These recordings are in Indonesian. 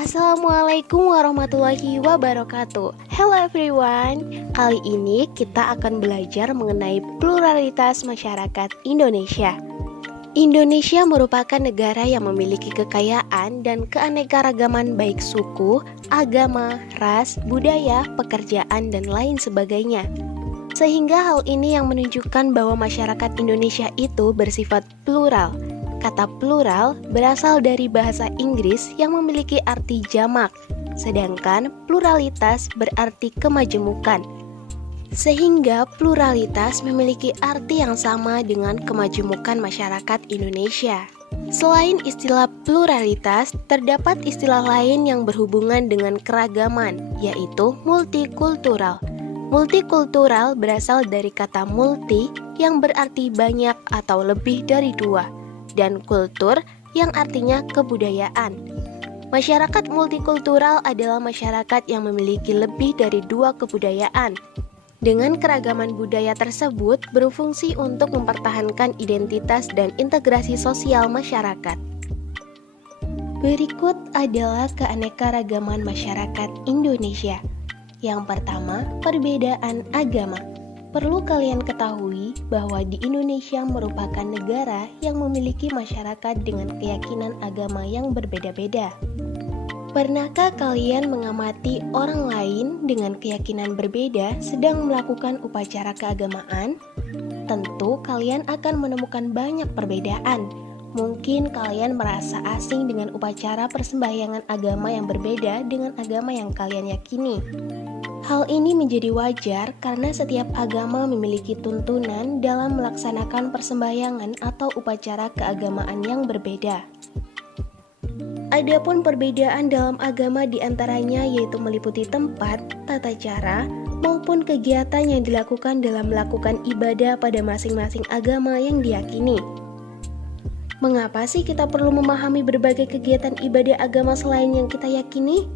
Assalamualaikum warahmatullahi wabarakatuh. Hello everyone. Kali ini kita akan belajar mengenai pluralitas masyarakat Indonesia. Indonesia merupakan negara yang memiliki kekayaan dan keanekaragaman baik suku, agama, ras, budaya, pekerjaan, dan lain sebagainya. Sehingga hal ini yang menunjukkan bahwa masyarakat Indonesia itu bersifat plural. Kata plural berasal dari bahasa Inggris yang memiliki arti jamak, sedangkan pluralitas berarti kemajemukan. Sehingga pluralitas memiliki arti yang sama dengan kemajemukan masyarakat Indonesia. Selain istilah pluralitas, terdapat istilah lain yang berhubungan dengan keragaman, yaitu multikultural. Multikultural berasal dari kata multi yang berarti banyak atau lebih dari dua, dan kultur yang artinya kebudayaan. Masyarakat multikultural adalah masyarakat yang memiliki lebih dari dua kebudayaan. Dengan keragaman budaya tersebut berfungsi untuk mempertahankan identitas dan integrasi sosial masyarakat. Berikut adalah keanekaragaman masyarakat Indonesia. Yang pertama, perbedaan agama. Perlu kalian ketahui bahwa di Indonesia merupakan negara yang memiliki masyarakat dengan keyakinan agama yang berbeda-beda. Pernahkah kalian mengamati orang lain dengan keyakinan berbeda sedang melakukan upacara keagamaan? Tentu kalian akan menemukan banyak perbedaan. Mungkin kalian merasa asing dengan upacara persembahyangan agama yang berbeda dengan agama yang kalian yakini. Hal ini menjadi wajar karena setiap agama memiliki tuntunan dalam melaksanakan persembahyangan atau upacara keagamaan yang berbeda. Adapun perbedaan dalam agama diantaranya yaitu meliputi tempat, tata cara, maupun kegiatan yang dilakukan dalam melakukan ibadah pada masing-masing agama yang diyakini. Mengapa sih kita perlu memahami berbagai kegiatan ibadah agama selain yang kita yakini?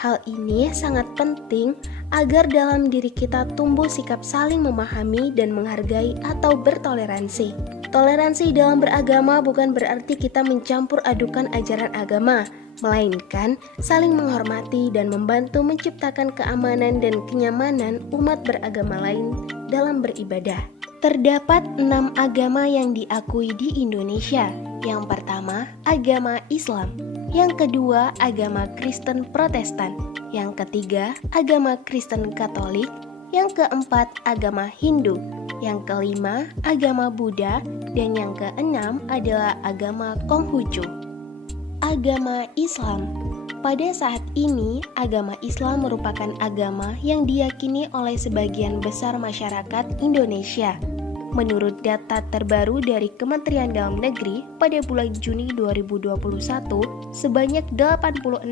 Hal ini sangat penting agar dalam diri kita tumbuh sikap saling memahami dan menghargai atau bertoleransi. Toleransi dalam beragama bukan berarti kita mencampur adukan ajaran agama, melainkan saling menghormati dan membantu menciptakan keamanan dan kenyamanan umat beragama lain dalam beribadah. Terdapat 6 agama yang diakui di Indonesia. Yang pertama, agama Islam. Yang kedua, agama Kristen Protestan. Yang ketiga, agama Kristen Katolik. Yang keempat, agama Hindu. Yang kelima, agama Buddha. Dan yang keenam adalah agama Konghucu. Agama Islam. Pada saat ini, agama Islam merupakan agama yang diyakini oleh sebagian besar masyarakat Indonesia. Menurut data terbaru dari Kementerian Dalam Negeri pada bulan Juni 2021, sebanyak 86,88%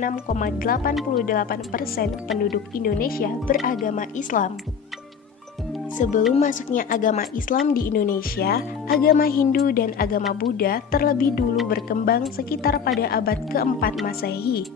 penduduk Indonesia beragama Islam. Sebelum masuknya agama Islam di Indonesia, agama Hindu dan agama Buddha terlebih dulu berkembang sekitar pada abad keempat Masehi.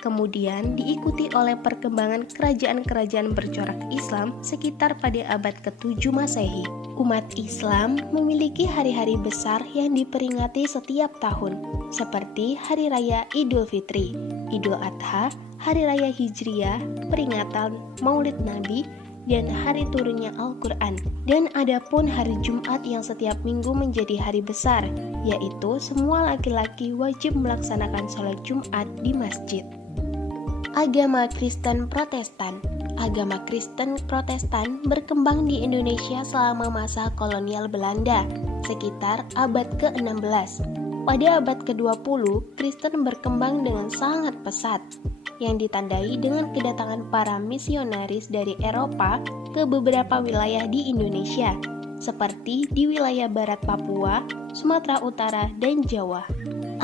Kemudian diikuti oleh perkembangan kerajaan-kerajaan bercorak Islam sekitar pada abad ke-7 Masehi. Umat Islam memiliki hari-hari besar yang diperingati setiap tahun, seperti Hari Raya Idul Fitri, Idul Adha, Hari Raya Hijriah, peringatan Maulid Nabi, dan hari turunnya Al-Quran. Dan adapun hari Jumat yang setiap minggu menjadi hari besar, yaitu semua laki-laki wajib melaksanakan sholat Jumat di masjid. Agama Kristen Protestan. Agama Kristen Protestan berkembang di Indonesia selama masa kolonial Belanda, sekitar abad ke-16. Pada abad ke-20, Kristen berkembang dengan sangat pesat, yang ditandai dengan kedatangan para misionaris dari Eropa ke beberapa wilayah di Indonesia, seperti di wilayah barat Papua, Sumatera Utara, dan Jawa.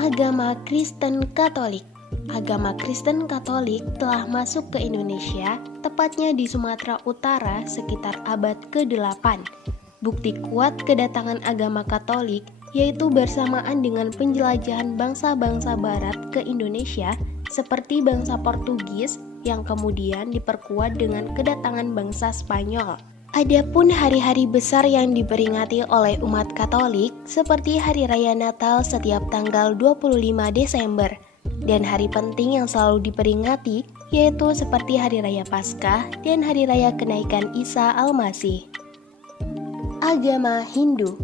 Agama Kristen Katolik. Agama Kristen Katolik telah masuk ke Indonesia, tepatnya di Sumatera Utara sekitar abad ke-8. Bukti kuat kedatangan agama Katolik yaitu bersamaan dengan penjelajahan bangsa-bangsa barat ke Indonesia seperti bangsa Portugis yang kemudian diperkuat dengan kedatangan bangsa Spanyol. Adapun hari-hari besar yang diperingati oleh umat Katolik seperti Hari Raya Natal setiap tanggal 25 Desember dan hari penting yang selalu diperingati yaitu seperti Hari Raya Paskah dan Hari Raya Kenaikan Isa Al-Masih. Agama Hindu.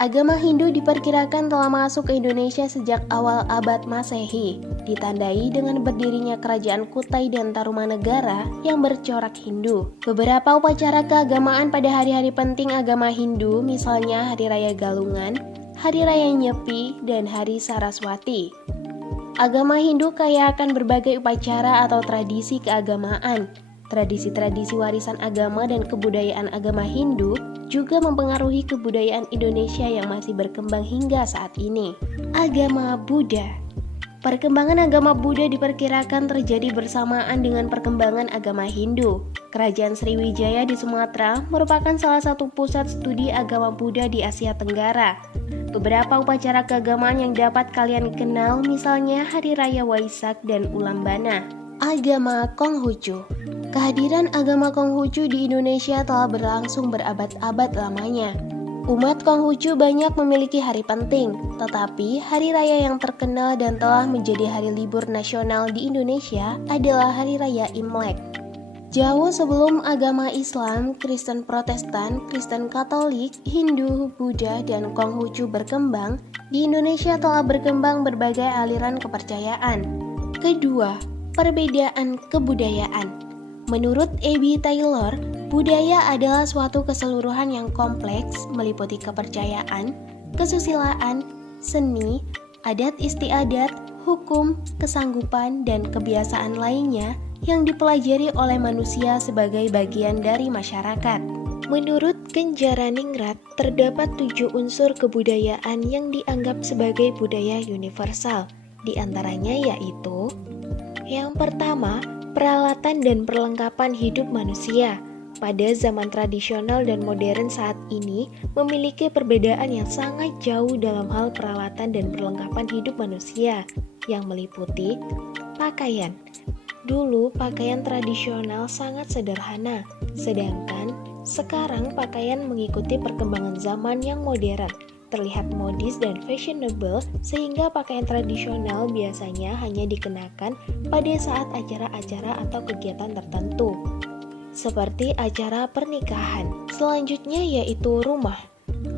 Agama Hindu diperkirakan telah masuk ke Indonesia sejak awal abad Masehi, ditandai dengan berdirinya kerajaan Kutai dan Tarumanegara yang bercorak Hindu. Beberapa upacara keagamaan pada hari-hari penting agama Hindu, misalnya Hari Raya Galungan, Hari Raya Nyepi, dan Hari Saraswati. Agama Hindu kaya akan berbagai upacara atau tradisi keagamaan. Tradisi-tradisi warisan agama dan kebudayaan agama Hindu juga mempengaruhi kebudayaan Indonesia yang masih berkembang hingga saat ini. Agama Buddha. Perkembangan agama Buddha diperkirakan terjadi bersamaan dengan perkembangan agama Hindu. Kerajaan Sriwijaya di Sumatera merupakan salah satu pusat studi agama Buddha di Asia Tenggara. Beberapa upacara keagamaan yang dapat kalian kenal misalnya Hari Raya Waisak dan Ulam Bana. Agama Konghucu. Kehadiran agama Konghucu di Indonesia telah berlangsung berabad-abad lamanya. Umat Konghucu banyak memiliki hari penting, tetapi hari raya yang terkenal dan telah menjadi hari libur nasional di Indonesia adalah Hari Raya Imlek. Jauh sebelum agama Islam, Kristen Protestan, Kristen Katolik, Hindu, Buddha, dan Konghucu berkembang, di Indonesia telah berkembang berbagai aliran kepercayaan. Kedua, perbedaan kebudayaan. Menurut A.B. Taylor, budaya adalah suatu keseluruhan yang kompleks meliputi kepercayaan, kesusilaan, seni, adat istiadat, hukum, kesanggupan, dan kebiasaan lainnya yang dipelajari oleh manusia sebagai bagian dari masyarakat. Menurut Genjaraningrat, terdapat 7 unsur kebudayaan yang dianggap sebagai budaya universal. Di antaranya yaitu: yang pertama, peralatan dan perlengkapan hidup manusia. Pada zaman tradisional dan modern saat ini memiliki perbedaan yang sangat jauh dalam hal peralatan dan perlengkapan hidup manusia yang meliputi pakaian. Dulu pakaian tradisional sangat sederhana, sedangkan sekarang pakaian mengikuti perkembangan zaman yang modern, terlihat modis dan fashionable, sehingga pakaian tradisional biasanya hanya dikenakan pada saat acara-acara atau kegiatan tertentu, seperti acara pernikahan. Selanjutnya yaitu rumah.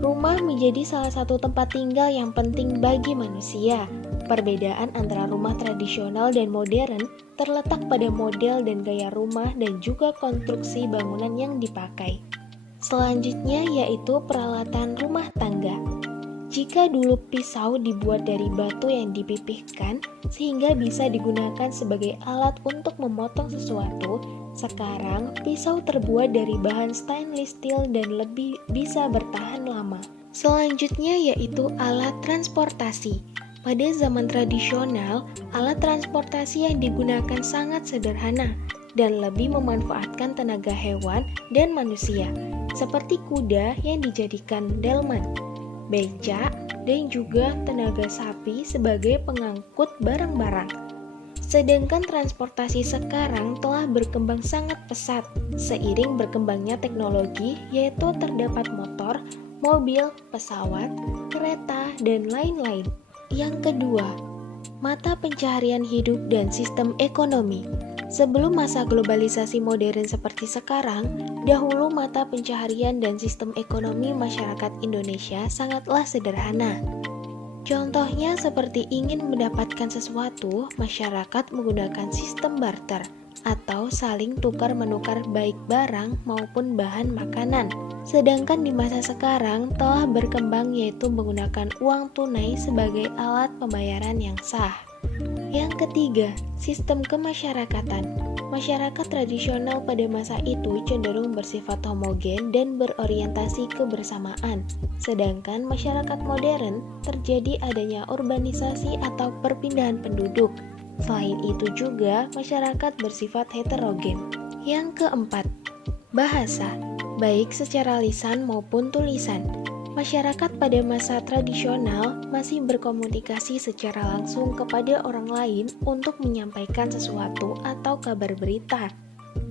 Rumah menjadi salah satu tempat tinggal yang penting bagi manusia. Perbedaan antara rumah tradisional dan modern terletak pada model dan gaya rumah dan juga konstruksi bangunan yang dipakai. Selanjutnya yaitu peralatan rumah tangga. Jika dulu pisau dibuat dari batu yang dipipihkan sehingga bisa digunakan sebagai alat untuk memotong sesuatu, sekarang pisau terbuat dari bahan stainless steel dan lebih bisa bertahan lama. Selanjutnya yaitu alat transportasi. Pada zaman tradisional, alat transportasi yang digunakan sangat sederhana dan lebih memanfaatkan tenaga hewan dan manusia, seperti kuda yang dijadikan delman, becak, dan juga tenaga sapi sebagai pengangkut barang-barang. Sedangkan transportasi sekarang telah berkembang sangat pesat seiring berkembangnya teknologi, yaitu terdapat motor, mobil, pesawat, kereta, dan lain-lain. Yang kedua, mata pencaharian hidup dan sistem ekonomi. Sebelum masa globalisasi modern seperti sekarang, dahulu mata pencaharian dan sistem ekonomi masyarakat Indonesia sangatlah sederhana. Contohnya seperti ingin mendapatkan sesuatu, masyarakat menggunakan sistem barter atau saling tukar-menukar baik barang maupun bahan makanan. Sedangkan di masa sekarang telah berkembang yaitu menggunakan uang tunai sebagai alat pembayaran yang sah. Yang ketiga, sistem kemasyarakatan. Masyarakat tradisional pada masa itu cenderung bersifat homogen dan berorientasi kebersamaan, sedangkan masyarakat modern terjadi adanya urbanisasi atau perpindahan penduduk. Selain itu juga masyarakat bersifat heterogen. Yang keempat, bahasa, baik secara lisan maupun tulisan. Masyarakat pada masa tradisional masih berkomunikasi secara langsung kepada orang lain untuk menyampaikan sesuatu atau kabar berita.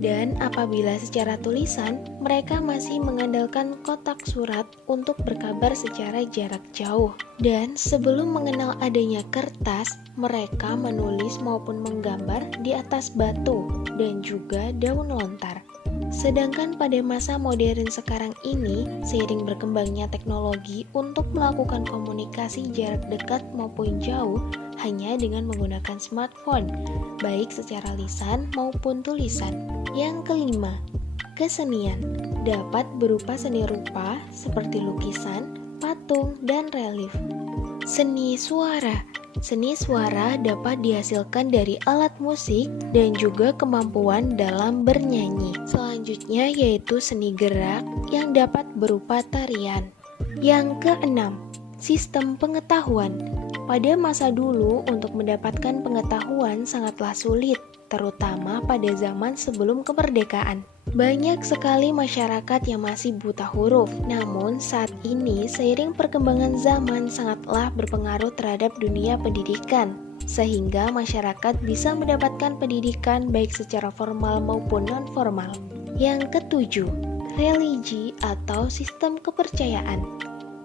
Dan apabila secara tulisan, mereka masih mengandalkan kotak surat untuk berkabar secara jarak jauh. Dan sebelum mengenal adanya kertas, mereka menulis maupun menggambar di atas batu dan juga daun lontar. Sedangkan pada masa modern sekarang ini, seiring berkembangnya teknologi untuk melakukan komunikasi jarak dekat maupun jauh hanya dengan menggunakan smartphone, baik secara lisan maupun tulisan. Yang kelima, kesenian dapat berupa seni rupa seperti lukisan, patung, dan relief. Seni suara. Seni suara dapat dihasilkan dari alat musik dan juga kemampuan dalam bernyanyi. Selanjutnya yaitu seni gerak yang dapat berupa tarian. Yang keenam, sistem pengetahuan. Pada masa dulu untuk mendapatkan pengetahuan sangatlah sulit, terutama pada zaman sebelum kemerdekaan. Banyak sekali masyarakat yang masih buta huruf, namun saat ini seiring perkembangan zaman sangatlah berpengaruh terhadap dunia pendidikan, sehingga masyarakat bisa mendapatkan pendidikan baik secara formal maupun non-formal. Yang ketujuh, religi atau sistem kepercayaan.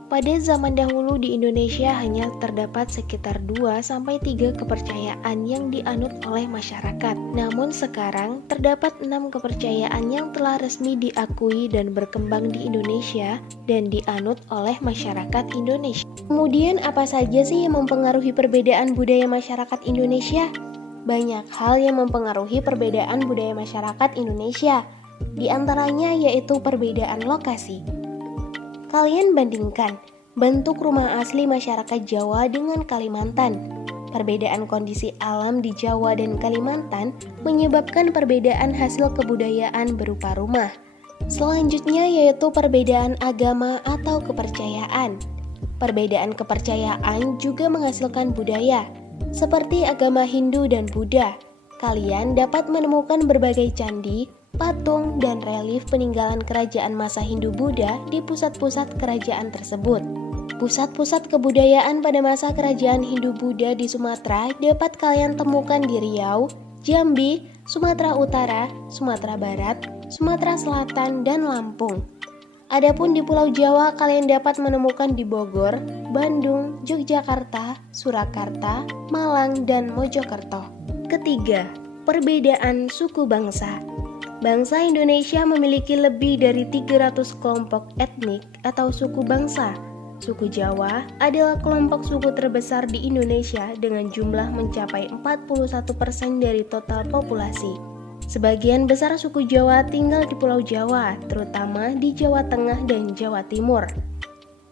Pada zaman dahulu di Indonesia hanya terdapat sekitar 2-3 kepercayaan yang dianut oleh masyarakat. Namun sekarang terdapat 6 kepercayaan yang telah resmi diakui dan berkembang di Indonesia dan dianut oleh masyarakat Indonesia. Kemudian apa saja sih yang mempengaruhi perbedaan budaya masyarakat Indonesia? Banyak hal yang mempengaruhi perbedaan budaya masyarakat Indonesia. Di antaranya yaitu perbedaan lokasi. Kalian bandingkan bentuk rumah asli masyarakat Jawa dengan Kalimantan. Perbedaan kondisi alam di Jawa dan Kalimantan menyebabkan perbedaan hasil kebudayaan berupa rumah. Selanjutnya yaitu perbedaan agama atau kepercayaan. Perbedaan kepercayaan juga menghasilkan budaya, seperti agama Hindu dan Buddha. Kalian dapat menemukan berbagai candi, patung, dan relief peninggalan kerajaan masa Hindu-Buddha di pusat-pusat kerajaan tersebut. Pusat-pusat kebudayaan pada masa kerajaan Hindu-Buddha di Sumatera dapat kalian temukan di Riau, Jambi, Sumatera Utara, Sumatera Barat, Sumatera Selatan, dan Lampung. Adapun di Pulau Jawa kalian dapat menemukan di Bogor, Bandung, Yogyakarta, Surakarta, Malang, dan Mojokerto. Ketiga, perbedaan suku bangsa. Bangsa Indonesia memiliki lebih dari 300 kelompok etnik atau suku bangsa. Suku Jawa adalah kelompok suku terbesar di Indonesia dengan jumlah mencapai 41% dari total populasi. Sebagian besar suku Jawa tinggal di Pulau Jawa, terutama di Jawa Tengah dan Jawa Timur.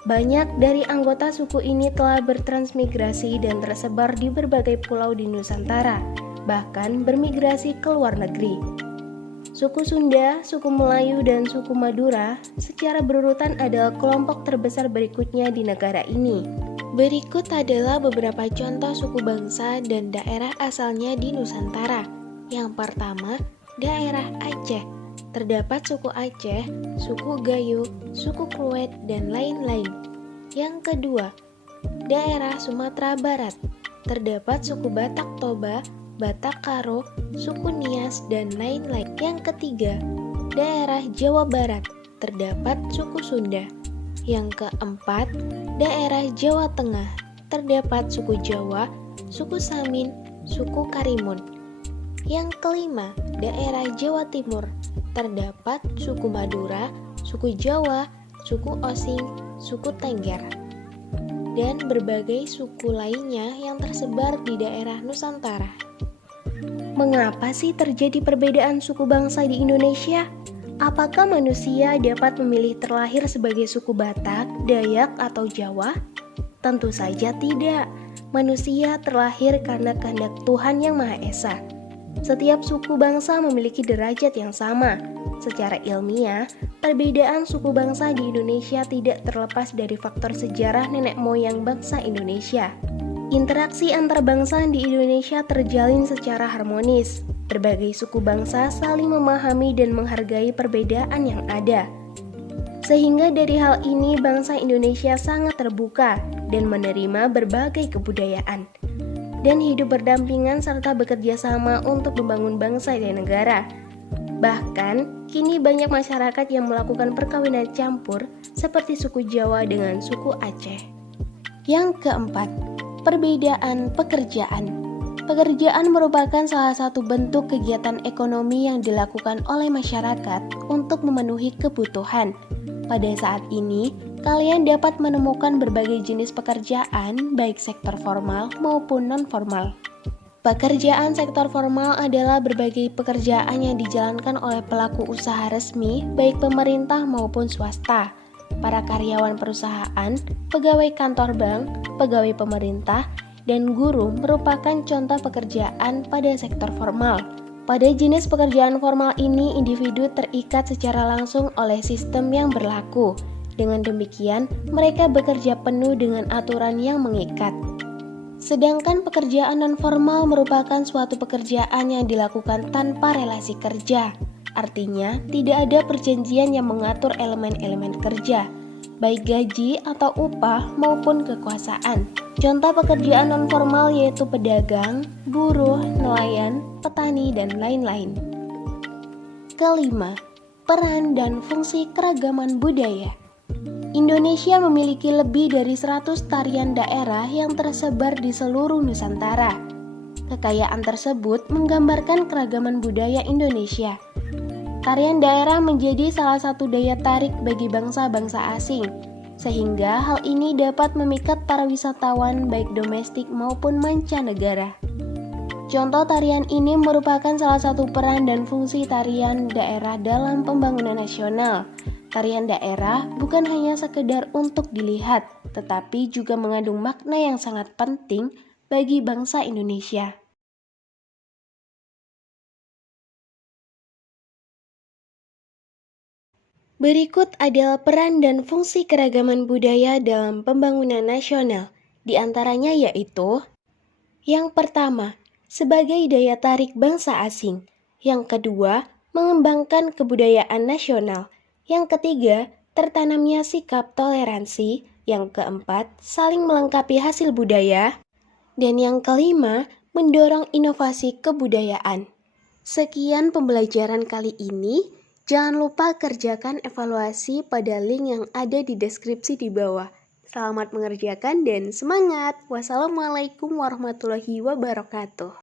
Banyak dari anggota suku ini telah bertransmigrasi dan tersebar di berbagai pulau di Nusantara, bahkan bermigrasi ke luar negeri. Suku Sunda, suku Melayu, dan suku Madura secara berurutan adalah kelompok terbesar berikutnya di negara ini. Berikut adalah beberapa contoh suku bangsa dan daerah asalnya di Nusantara. Yang pertama, daerah Aceh. Terdapat suku Aceh, suku Gayo, suku Kluet, dan lain-lain. Yang kedua, daerah Sumatera Barat. Terdapat suku Batak Toba, Batak Karo, suku Nias, dan lain-lain. Yang ketiga, daerah Jawa Barat. Terdapat suku Sunda. Yang keempat, daerah Jawa Tengah. Terdapat suku Jawa, suku Samin, suku Karimun. Yang kelima, daerah Jawa Timur. Terdapat suku Madura, suku Jawa, suku Osing, suku Tengger, dan berbagai suku lainnya yang tersebar di daerah Nusantara. Mengapa sih terjadi perbedaan suku bangsa di Indonesia? Apakah manusia dapat memilih terlahir sebagai suku Batak, Dayak, atau Jawa? Tentu saja tidak. Manusia terlahir karena kehendak Tuhan Yang Maha Esa. Setiap suku bangsa memiliki derajat yang sama. Secara ilmiah, perbedaan suku bangsa di Indonesia tidak terlepas dari faktor sejarah nenek moyang bangsa Indonesia. Interaksi antar bangsa di Indonesia terjalin secara harmonis. Berbagai suku bangsa saling memahami dan menghargai perbedaan yang ada. Sehingga dari hal ini bangsa Indonesia sangat terbuka dan menerima berbagai kebudayaan dan hidup berdampingan serta bekerja sama untuk membangun bangsa dan negara. Bahkan, kini banyak masyarakat yang melakukan perkawinan campur seperti suku Jawa dengan suku Aceh. Yang keempat, perbedaan pekerjaan. Pekerjaan merupakan salah satu bentuk kegiatan ekonomi yang dilakukan oleh masyarakat untuk memenuhi kebutuhan. Pada saat ini, kalian dapat menemukan berbagai jenis pekerjaan, baik sektor formal maupun non-formal. Pekerjaan sektor formal adalah berbagai pekerjaan yang dijalankan oleh pelaku usaha resmi, baik pemerintah maupun swasta. Para karyawan perusahaan, pegawai kantor bank, pegawai pemerintah, dan guru merupakan contoh pekerjaan pada sektor formal. Pada jenis pekerjaan formal ini, individu terikat secara langsung oleh sistem yang berlaku. Dengan demikian, mereka bekerja penuh dengan aturan yang mengikat. Sedangkan pekerjaan non-formal merupakan suatu pekerjaan yang dilakukan tanpa relasi kerja. Artinya, tidak ada perjanjian yang mengatur elemen-elemen kerja, baik gaji atau upah maupun kekuasaan. Contoh pekerjaan non-formal yaitu pedagang, buruh, nelayan, petani, dan lain-lain. Kelima, peran dan fungsi keragaman budaya. Indonesia memiliki lebih dari 100 tarian daerah yang tersebar di seluruh Nusantara. Kekayaan tersebut menggambarkan keragaman budaya Indonesia. Tarian daerah menjadi salah satu daya tarik bagi bangsa-bangsa asing, sehingga hal ini dapat memikat para wisatawan baik domestik maupun mancanegara. Contoh tarian ini merupakan salah satu peran dan fungsi tarian daerah dalam pembangunan nasional. Tarian daerah bukan hanya sekedar untuk dilihat, tetapi juga mengandung makna yang sangat penting bagi bangsa Indonesia. Berikut adalah peran dan fungsi keragaman budaya dalam pembangunan nasional. Di antaranya yaitu: yang pertama, sebagai daya tarik bangsa asing. Yang kedua, mengembangkan kebudayaan nasional. Yang ketiga, tertanamnya sikap toleransi. Yang keempat, saling melengkapi hasil budaya. Dan yang kelima, mendorong inovasi kebudayaan. Sekian pembelajaran kali ini. Jangan lupa kerjakan evaluasi pada link yang ada di deskripsi di bawah. Selamat mengerjakan dan semangat! Wassalamualaikum warahmatullahi wabarakatuh.